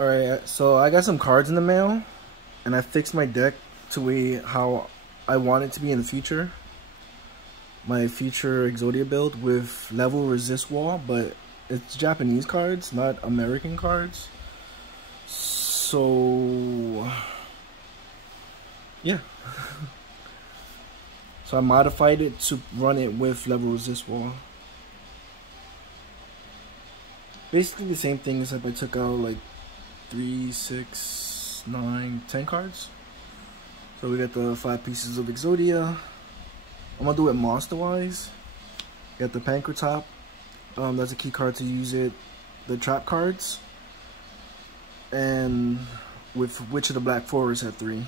Alright, so I got some cards in the mail, and I fixed my deck to how I want it to be in the future. My future Exodia build with level resist wall, but it's Japanese cards, not American cards. So, yeah. So I modified it to run it with level resist wall. Basically the same thing, except I took out like 3, 6, 9, 10 cards. So we got the 5 pieces of Exodia. I'm gonna do it monster wise. Got the Panker top. That's a key card to use it. The trap cards. And with Witch of the Black Forest at 3.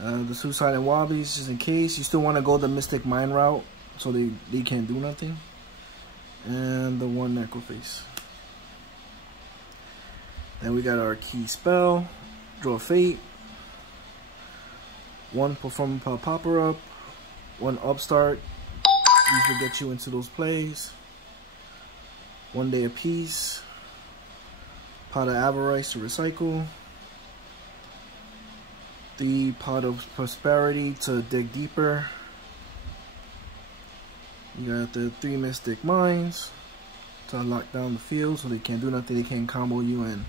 The Suicide and Wobbies, just in case. You still want to go the Mystic Mind route, so they can't do nothing. And the 1 Necroface. Then we got our key spell. Draw Fate. 1 Performing Popper Up. 1 Upstart. These will get you into those plays. 1 Day of Peace. Pot of Avarice to recycle. 3 Pot of Prosperity to dig deeper. You got the 3 Mystic Minds to lock down the field so they can't do nothing. They can't combo you and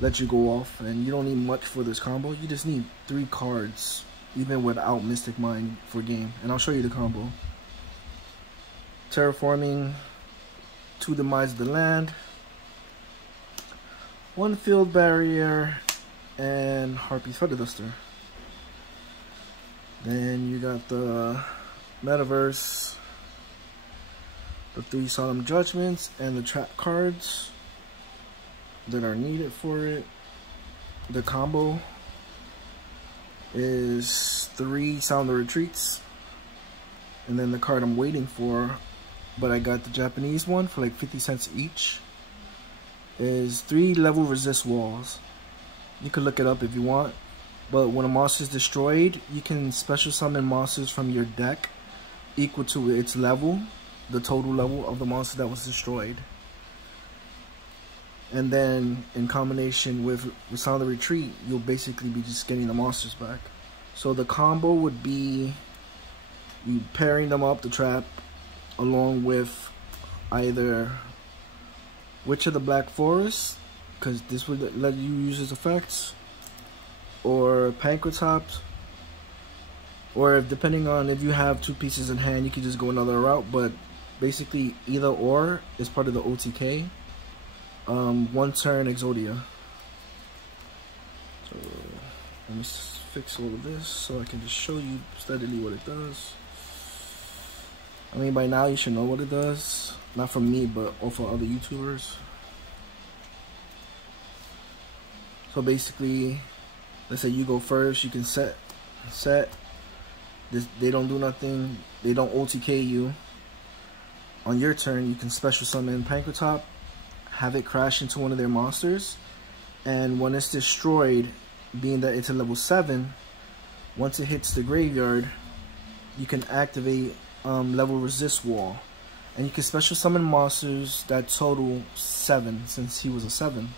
let you go off. And you don't need much for this combo. You just need 3 cards, even without Mystic Mind for game. And I'll show you the combo. Terraforming, 2 Demise of the Land, 1 Field Barrier, and Harpy's Feather Duster. Then you got the Metaverse, the 3 Solemn Judgments, and the trap cards that are needed for it. The combo is 3 Sound of Retreats, and then the card I'm waiting for, but I got the Japanese one for like 50 cents each, is 3 Level Resist Walls. You can look it up if you want, but when a monster is destroyed, you can special summon monsters from your deck equal to its level, the total level of the monster that was destroyed. And then in combination with Sound of Retreat, you'll basically be just getting the monsters back. So the combo would be you pairing them up, the trap, along with either Witch of the Black Forest, because this would let you use its effects, or Panker tops, or depending on if you have 2 pieces in hand, you can just go another route. But basically either or is part of the OTK. 1 turn Exodia. So let me fix all of this so I can just show you steadily what it does. I mean, by now you should know what it does. Not from me, but also other YouTubers. So basically, let's say you go first, you can set. They don't do nothing. They don't OTK you. On your turn, you can special summon Panker Top, have it crash into one of their monsters, and when it's destroyed, being that it's a level 7, once it hits the graveyard, you can activate level resist wall, and you can special summon monsters that total 7, since he was a 7.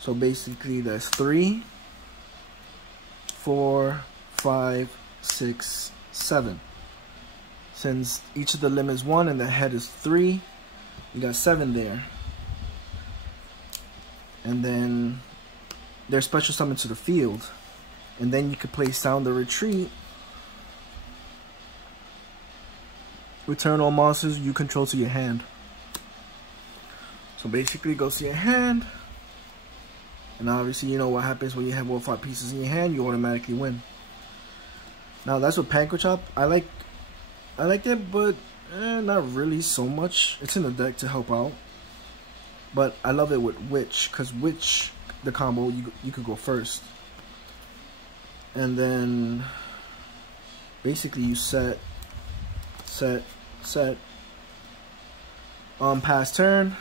So basically that's 3, 4, 5, 6, 7. Since each of the limb is 1 and the head is 3, you got 7 there. And then they're special summoned to the field. And then you could play Sound of Retreat. Return all monsters you control to your hand. So basically it goes to your hand. And obviously you know what happens when you have all 5 pieces in your hand, you automatically win. Now that's what Panker Chop. I like it, but not really so much. It's in the deck to help out. But I love it with Witch, because Witch, the combo, you could go first. And then basically you set. Pass turn.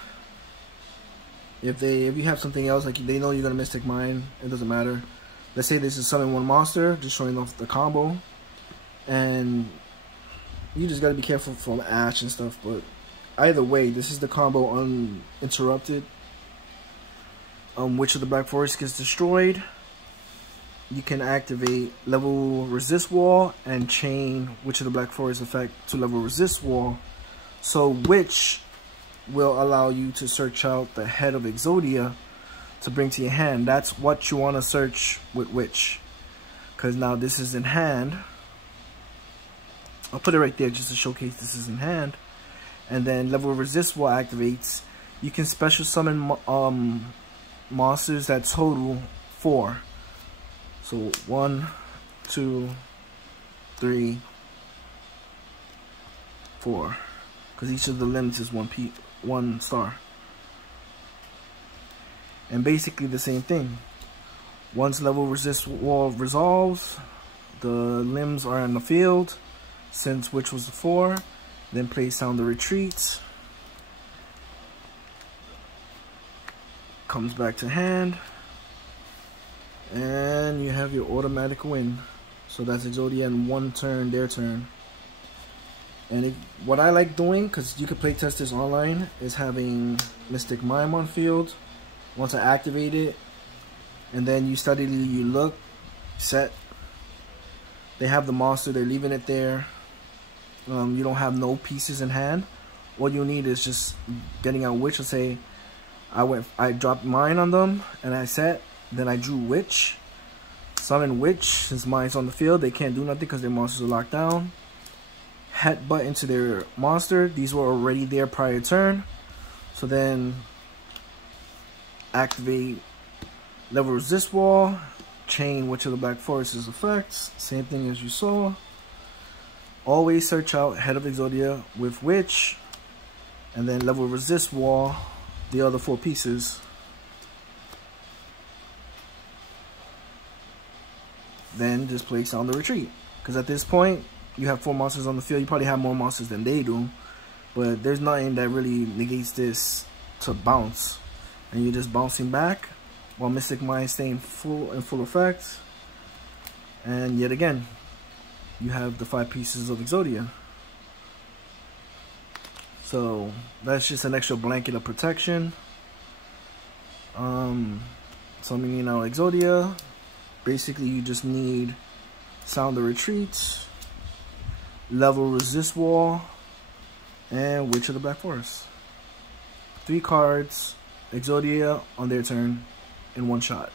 If you have something else, like they know you're gonna Mystic Mind, it doesn't matter. Let's say this is summon 1 monster, just showing off the combo, and you just gotta be careful from Ash and stuff. But either way, this is the combo uninterrupted. Witch of the Black Forest gets destroyed, you can activate level resist wall and chain Witch of the Black Forest effect to level resist wall. So Witch will allow you to search out the head of Exodia to bring to your hand. That's what you want to search with Witch, because now this is in hand. I'll put it right there just to showcase this is in hand. And then level resist wall activates. You can special summon monsters that total 4. So 1, 2, 3, 4. Because each of the limbs is one star. And basically the same thing. Once level resist wall resolves, the limbs are in the field. Since Witch was the 4, then play Sound the Retreat. Comes back to hand. And you have your automatic win. So that's Exodia in 1 turn, their turn. And what I like doing, because you can play test this online, is having Mystic Mime on field. Once I activate it, and then you look, set. They have the monster, they're leaving it there. You don't have no pieces in hand. All you need is just getting out Witch. Let's say I dropped mine on them and I set, then I drew Witch. Summon Witch. Since mine's on the field, they can't do nothing because their monsters are locked down. Headbutt into their monster. These were already there prior turn. So then activate level resist wall, chain Witch of the Black Forest's effects. Same thing as you saw. Always search out head of Exodia with Witch, and then level resist wall the other 4 pieces. Then just play Sound the Retreat, because at this point you have 4 monsters on the field. You probably have more monsters than they do, but there's nothing that really negates this to bounce, and you're just bouncing back while Mystic Mime staying in full effect. And yet again, you have the 5 pieces of Exodia. So that's just an extra blanket of protection. Summoning out Exodia. Basically, you just need Sound the Retreat, level resist wall, and Witch of the Black Forest. 3 cards, Exodia on their turn in 1 shot.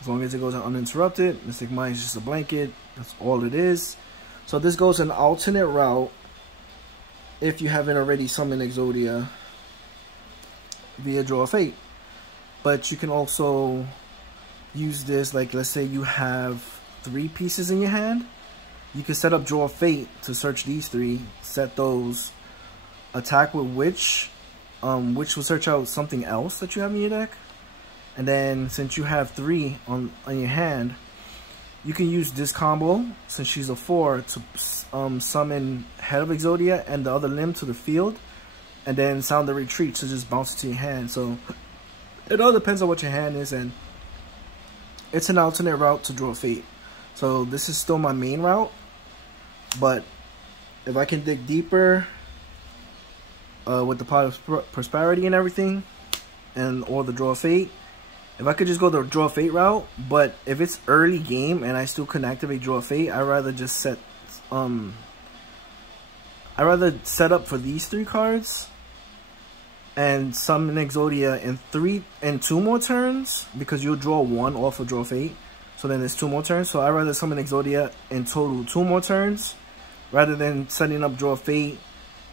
As long as it goes uninterrupted, Mystic Mime is just a blanket. That's all it is. So this goes an alternate route if you haven't already summoned Exodia via Draw of Fate. But you can also use this, like let's say you have 3 pieces in your hand. You can set up Draw of Fate to search these 3, set those, attack with Witch. Witch will search out something else that you have in your deck. And then since you have 3 on your hand, you can use this combo, since she's a 4, to summon head of Exodia and the other limb to the field, and then Sound the Retreat to just bounce it to your hand. So it all depends on what your hand is, and it's an alternate route to Draw Fate. So this is still my main route, but if I can dig deeper with the Pot of Prosperity and everything, and or the Draw Fate, if I could just go the Draw Fate route, but if it's early game and I still can activate Draw Fate, I'd rather just set up for these 3 cards and summon Exodia in 2 more turns, because you'll draw 1 off of Draw Fate. So then there's 2 more turns. So I'd rather summon Exodia in total 2 more turns rather than setting up Draw Fate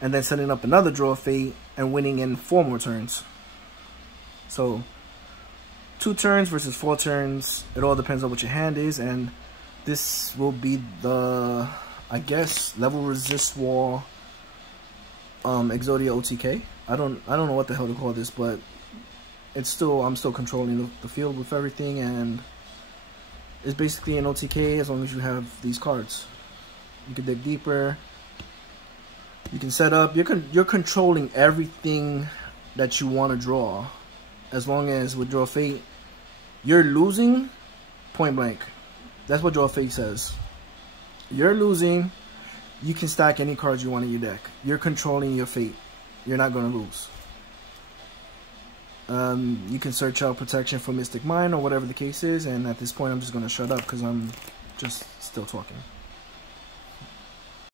and then setting up another Draw Fate and winning in 4 more turns. So 2 turns versus 4 turns. It all depends on what your hand is, and this will be the, I guess, level resist wall Exodia OTK. I don't know what the hell to call this, but it's still, I'm still controlling the field with everything, and it's basically an OTK as long as you have these cards. You can dig deeper. You can set up. You're controlling everything that you want to draw. As long as with Draw Fate, you're losing point blank. That's what Draw Fate says. You're losing. You can stack any cards you want in your deck. You're controlling your fate. You're not going to lose. You can search out protection for Mystic Mine or whatever the case is, and at this point I'm just going to shut up because I'm just still talking.